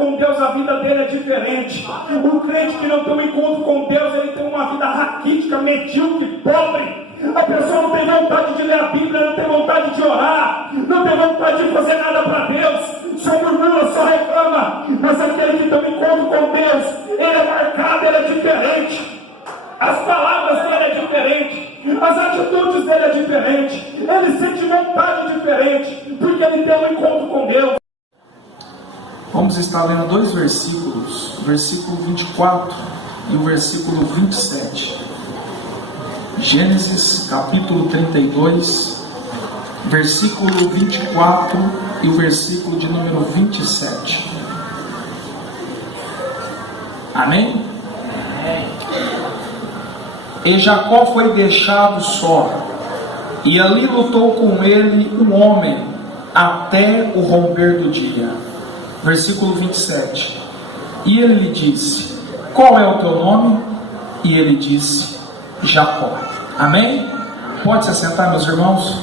com Deus, a vida dele é diferente. O crente que não tem um encontro com Deus, ele tem uma vida raquítica, medíocre, pobre. A pessoa não tem vontade de ler a Bíblia, não tem vontade de orar, não tem vontade de fazer nada para Deus, só murmura, só reclama. Mas aquele que tem um encontro com Deus, ele é marcado, ele é diferente. As palavras dele é diferente, as atitudes dele é diferente, ele sente vontade diferente, porque ele tem um encontro com Deus. Vamos estar lendo dois versículos, o versículo 24 e o versículo 27. Gênesis capítulo 32, versículo 24 e o versículo de número 27. Amém? E Jacó foi deixado só, e ali lutou com ele um homem até o romper do dia. Versículo 27. E ele lhe disse: qual é o teu nome? E ele disse: Jacó. Amém? Pode se assentar, meus irmãos.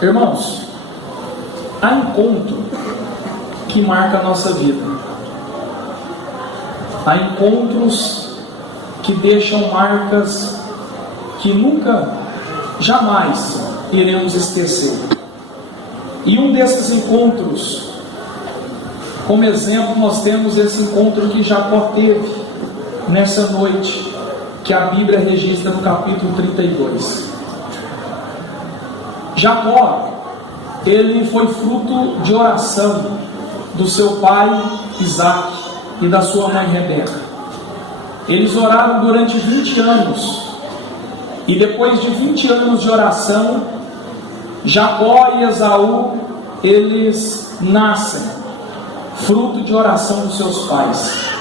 Irmãos, há encontro que marca a nossa vida. Há encontros que deixam marcas que nunca, jamais iremos esquecer. E um desses encontros, como exemplo, nós temos esse encontro que Jacó teve nessa noite, que a Bíblia registra no capítulo 32. Jacó, ele foi fruto de oração do seu pai Isaac e da sua mãe Rebeca. Eles oraram durante 20 anos, e depois de 20 anos de oração, Jacó e Esaú, eles nascem, fruto de oração dos seus pais.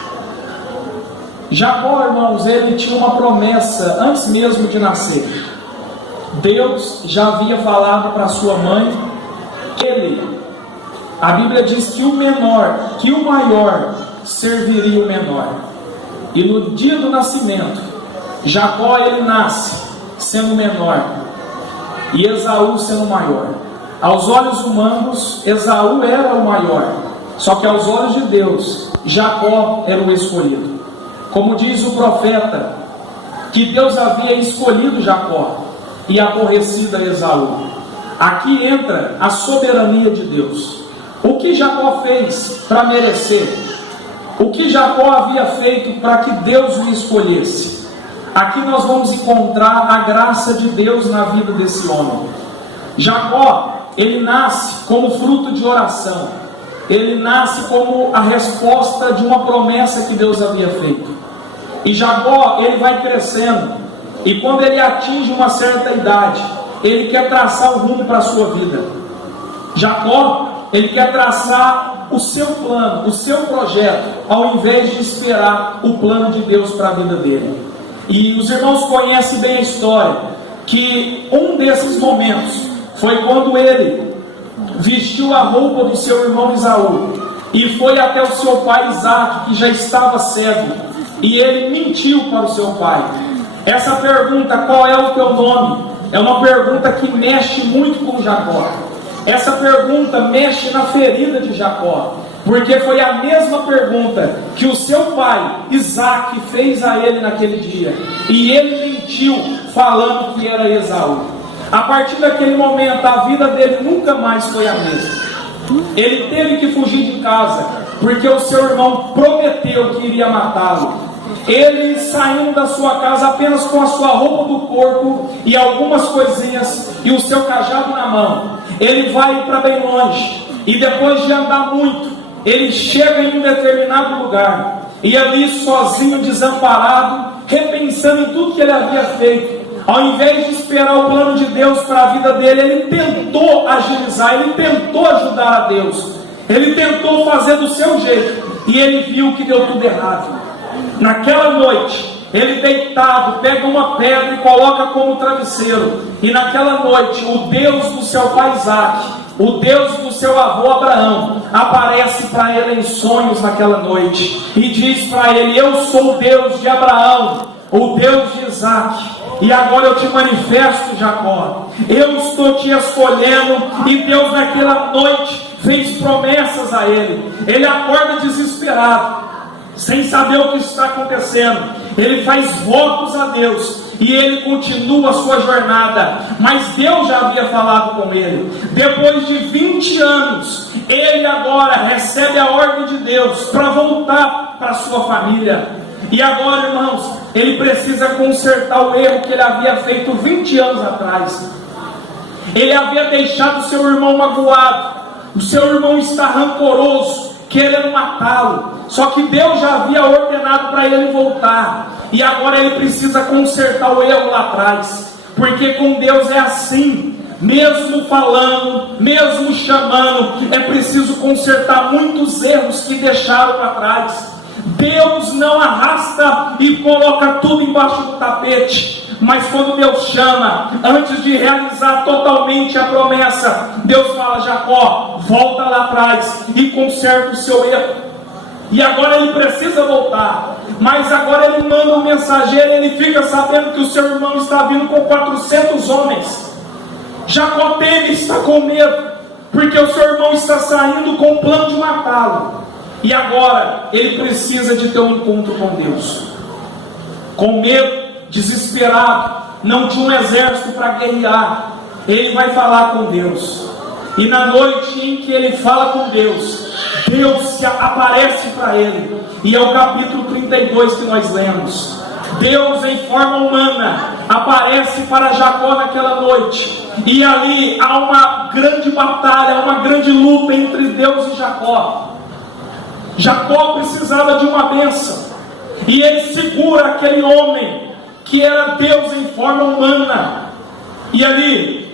Jacó, irmãos, ele tinha uma promessa antes mesmo de nascer. Deus já havia falado para sua mãe que a Bíblia diz que o menor, que o maior serviria o menor. E no dia do nascimento, Jacó ele nasce sendo menor e Esaú sendo maior. Aos olhos humanos, Esaú era o maior, só que aos olhos de Deus, Jacó era o escolhido. Como diz o profeta, que Deus havia escolhido Jacó e aborrecido a Esaú. Aqui entra a soberania de Deus. O que Jacó fez para merecer? O que Jacó havia feito para que Deus o escolhesse? Aqui nós vamos encontrar a graça de Deus na vida desse homem. Jacó, ele nasce como fruto de oração. Ele nasce como a resposta de uma promessa que Deus havia feito. E Jacó, ele vai crescendo. E quando ele atinge uma certa idade, ele quer traçar o rumo para a sua vida. Jacó, ele quer traçar o seu plano, o seu projeto, ao invés de esperar o plano de Deus para a vida dele. E os irmãos conhecem bem a história, que um desses momentos foi quando ele vestiu a roupa do seu irmão Esaú e foi até o seu pai Isaac, que já estava cego, e ele mentiu para o seu pai. Essa pergunta, qual é o teu nome? É uma pergunta que mexe muito com Jacó. Essa pergunta mexe na ferida de Jacó, porque foi a mesma pergunta que o seu pai Isaac fez a ele naquele dia, e ele mentiu falando que era Esaú. A partir daquele momento, a vida dele nunca mais foi a mesma. Ele teve que fugir de casa, porque o seu irmão prometeu que iria matá-lo. Ele saindo da sua casa apenas com a sua roupa do corpo e algumas coisinhas e o seu cajado na mão, ele vai para bem longe, e depois de andar muito, ele chega em um determinado lugar, e ali sozinho, desamparado, repensando em tudo que ele havia feito, ao invés de esperar o plano de Deus para a vida dele, ele tentou agilizar, ele tentou ajudar a Deus, ele tentou fazer do seu jeito, e ele viu que deu tudo errado. Naquela noite, ele deitado, pega uma pedra e coloca como travesseiro, e naquela noite, o Deus do seu pai Isaac, o Deus do seu avô Abraão, aparece para ele em sonhos naquela noite, e diz para ele: eu sou o Deus de Abraão, o Deus de Isaac, e agora eu te manifesto, Jacó, eu estou te escolhendo. E Deus naquela noite fez promessas a ele. Ele acorda desesperado, sem saber o que está acontecendo. Ele faz votos a Deus e ele continua a sua jornada. Mas Deus já havia falado com ele. Depois de 20 anos, ele agora recebe a ordem de Deus para voltar para sua família. E agora, irmãos, ele precisa consertar o erro que ele havia feito 20 anos atrás. Ele havia deixado o seu irmão magoado. O seu irmão está rancoroso, querendo matá-lo. Só que Deus já havia ordenado para ele voltar. E agora ele precisa consertar o erro lá atrás. Porque com Deus é assim. Mesmo falando, mesmo chamando, é preciso consertar muitos erros que deixaram para trás. Deus não arrasta e coloca tudo embaixo do tapete. Mas quando Deus chama, antes de realizar totalmente a promessa, Deus fala: Jacó, volta lá atrás e conserta o seu erro. E agora ele precisa voltar. Mas agora ele manda um mensageiro e ele fica sabendo que o seu irmão está vindo com 400 homens. Jacó teme, está com medo, porque o seu irmão está saindo com o plano de matá-lo. E agora ele precisa de ter um encontro com Deus. Com medo, desesperado, não tinha um exército para guerrear. Ele vai falar com Deus. E na noite em que ele fala com Deus, Deus se aparece para ele. E é o capítulo 32 que nós lemos. Deus em forma humana aparece para Jacó naquela noite. E ali há uma grande batalha, uma grande luta entre Deus e Jacó. Jacó precisava de uma bênção. E ele segura aquele homem que era Deus em forma humana. E ali,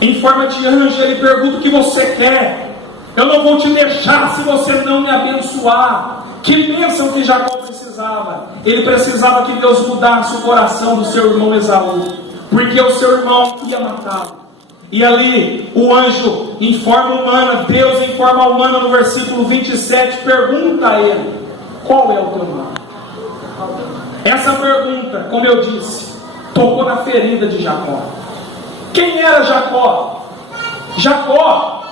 em forma de anjo, ele pergunta: o que você quer? Eu não vou te deixar se você não me abençoar. Que bênção que Jacó precisava. Ele precisava que Deus mudasse o coração do seu irmão Esaú, porque o seu irmão ia matá-lo. E ali, o anjo em forma humana, Deus em forma humana, no versículo 27, pergunta a ele: qual é o teu nome? Essa pergunta, como eu disse, tocou na ferida de Jacó. Quem era Jacó? Jacó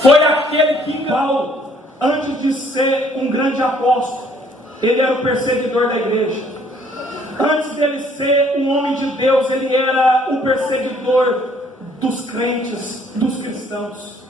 foi aquele que Paulo, antes de ser um grande apóstolo, ele era o perseguidor da igreja. Antes dele ser um homem de Deus, ele era o perseguidor dos crentes, dos cristãos.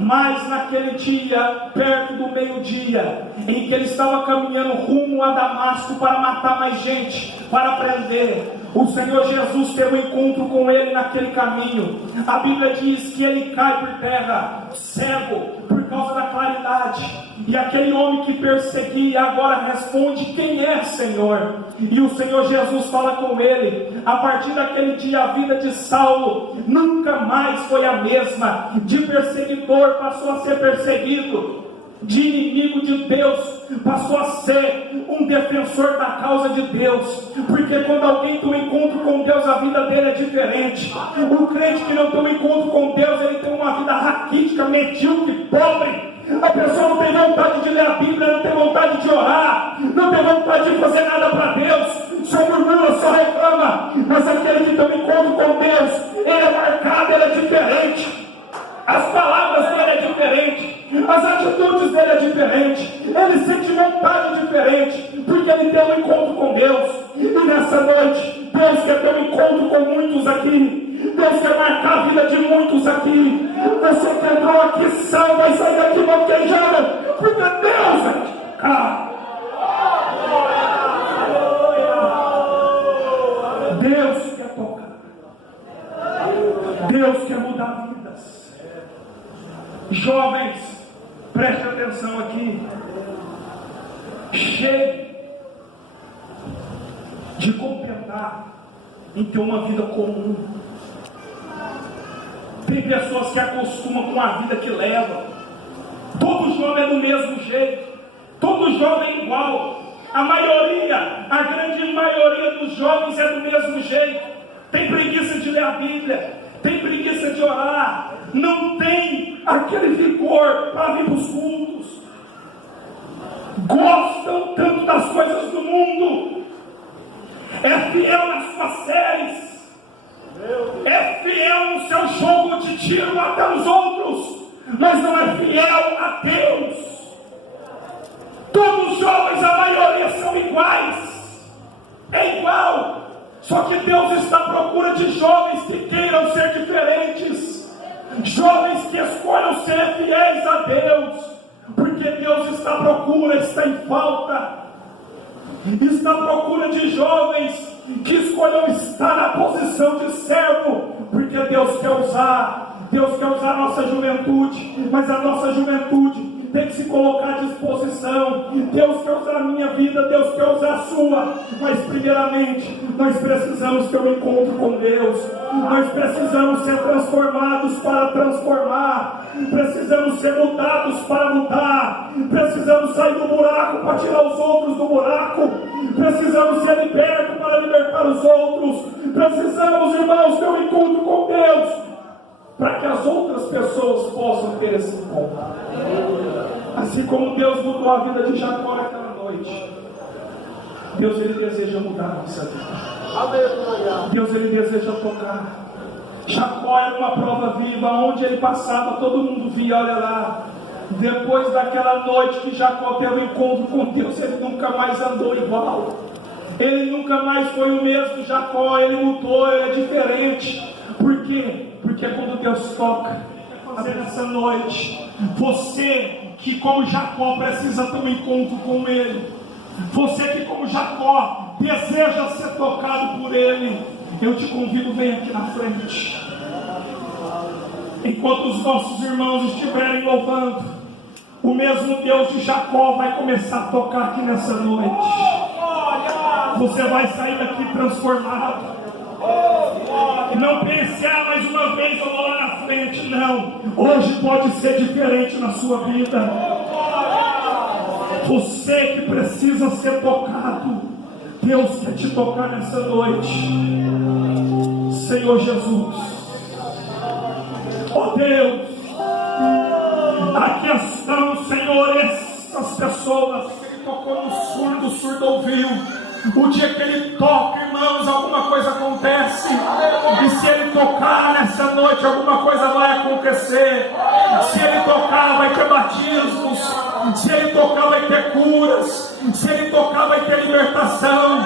Mas naquele dia, perto do meio-dia, em que ele estava caminhando rumo a Damasco para matar mais gente, para prender, o Senhor Jesus teve um encontro com ele naquele caminho. A Bíblia diz que ele cai por terra, cego, por causa da claridade. E aquele homem que perseguia agora responde: quem é, Senhor? E o Senhor Jesus fala com ele. A partir daquele dia, a vida de Saulo nunca mais foi a mesma. De perseguidor passou a ser perseguido, de inimigo de Deus passou a ser um defensor da causa de Deus. Porque quando alguém tem um encontro com Deus, a vida dele é diferente. O crente que não tem um encontro com Deus, ele tem uma vida raquítica, medíocre, pobre. A pessoa não tem vontade de ler a Bíblia, não tem vontade de orar, não tem vontade de fazer nada para Deus, só murmura, só reclama. Mas aquele que tem um encontro com Deus, ele é marcado, ele é diferente. As palavras dele é diferente, as atitudes dele é diferente, ele sente vontade diferente, porque ele tem um encontro com Deus. E nessa noite, Deus quer ter um encontro com muitos aqui. Deus quer marcar a vida de muitos aqui. Você que entrou aqui, sai, vai sair daqui boquejando, porque Deus vai te tocar. Deus quer tocar. Deus quer mudar vidas. Jovens, preste atenção aqui. Cheio de contentar em ter uma vida comum. Tem pessoas que acostumam com a vida que levam. Todo jovem é do mesmo jeito. Todo jovem é igual. A maioria, a grande maioria dos jovens é do mesmo jeito. Tem preguiça de ler a Bíblia, tem preguiça de orar, não tem aquele vigor para vir para os cultos. Gostam tanto das coisas do mundo. É fiel nas suas séries. É fiel no seu jogo de tiro até os outros, mas não é fiel a Deus. Todos os jovens, a maioria são iguais. É igual. Só que Deus está à procura de jovens que queiram ser diferentes. Jovens que escolham ser fiéis a Deus. Porque Deus está à procura, está em falta. Está à procura de jovens que escolham estar na posição de servo. Porque Deus quer usar a nossa juventude. Mas a nossa juventude tem que se colocar à disposição. Deus quer usar a minha vida, Deus quer usar a sua. Mas primeiramente, nós precisamos ter um encontro com Deus. Nós precisamos ser transformados para transformar. Precisamos ser mudados para mudar. Precisamos sair do buraco para tirar os outros do buraco. Precisamos ser libertos para libertar os outros. Precisamos, irmãos, ter um encontro com Deus, para que as outras pessoas possam ter esse encontro. Assim como Deus mudou a vida de Jacó naquela noite, Deus, Ele deseja mudar a nossa vida. Deus, Ele deseja tocar. Jacó era uma prova viva. Onde ele passava, todo mundo via. Olha lá, depois daquela noite que Jacó teve um encontro com Deus, ele nunca mais andou igual. Ele nunca mais foi o mesmo Jacó. Ele mudou, ele é diferente. Por quê? Porque quando Deus toca, fazer nessa noite, você que como Jacó precisa ter um encontro com Ele, você que como Jacó deseja ser tocado por Ele, eu te convido, vem aqui na frente. Enquanto os nossos irmãos estiverem louvando, o mesmo Deus de Jacó vai começar a tocar aqui nessa noite. Você vai sair daqui transformado. Não pense, mais uma vez eu vou lá na frente. Não, hoje pode ser diferente na sua vida. Você que precisa ser tocado, Deus quer te tocar nessa noite. Senhor Jesus, ó Deus, aqui estão, Senhor, essas pessoas que Ele tocou no surdo, o surdo ouviu. O dia que Ele toca, irmãos, alguma coisa acontece. E se Ele tocar nessa noite, alguma coisa vai acontecer. Se Ele tocar, vai ter batismos. Se Ele tocar, vai ter curas. Se Ele tocar, vai ter libertação.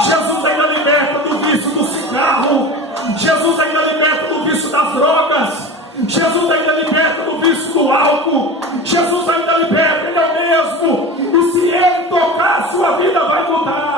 Jesus ainda liberta do vício do cigarro. Jesus ainda liberta do vício das drogas. Jesus ainda liberta do vício do álcool. Jesus ainda liberta, Ele é o mesmo. E se Ele tocar, a sua vida vai mudar.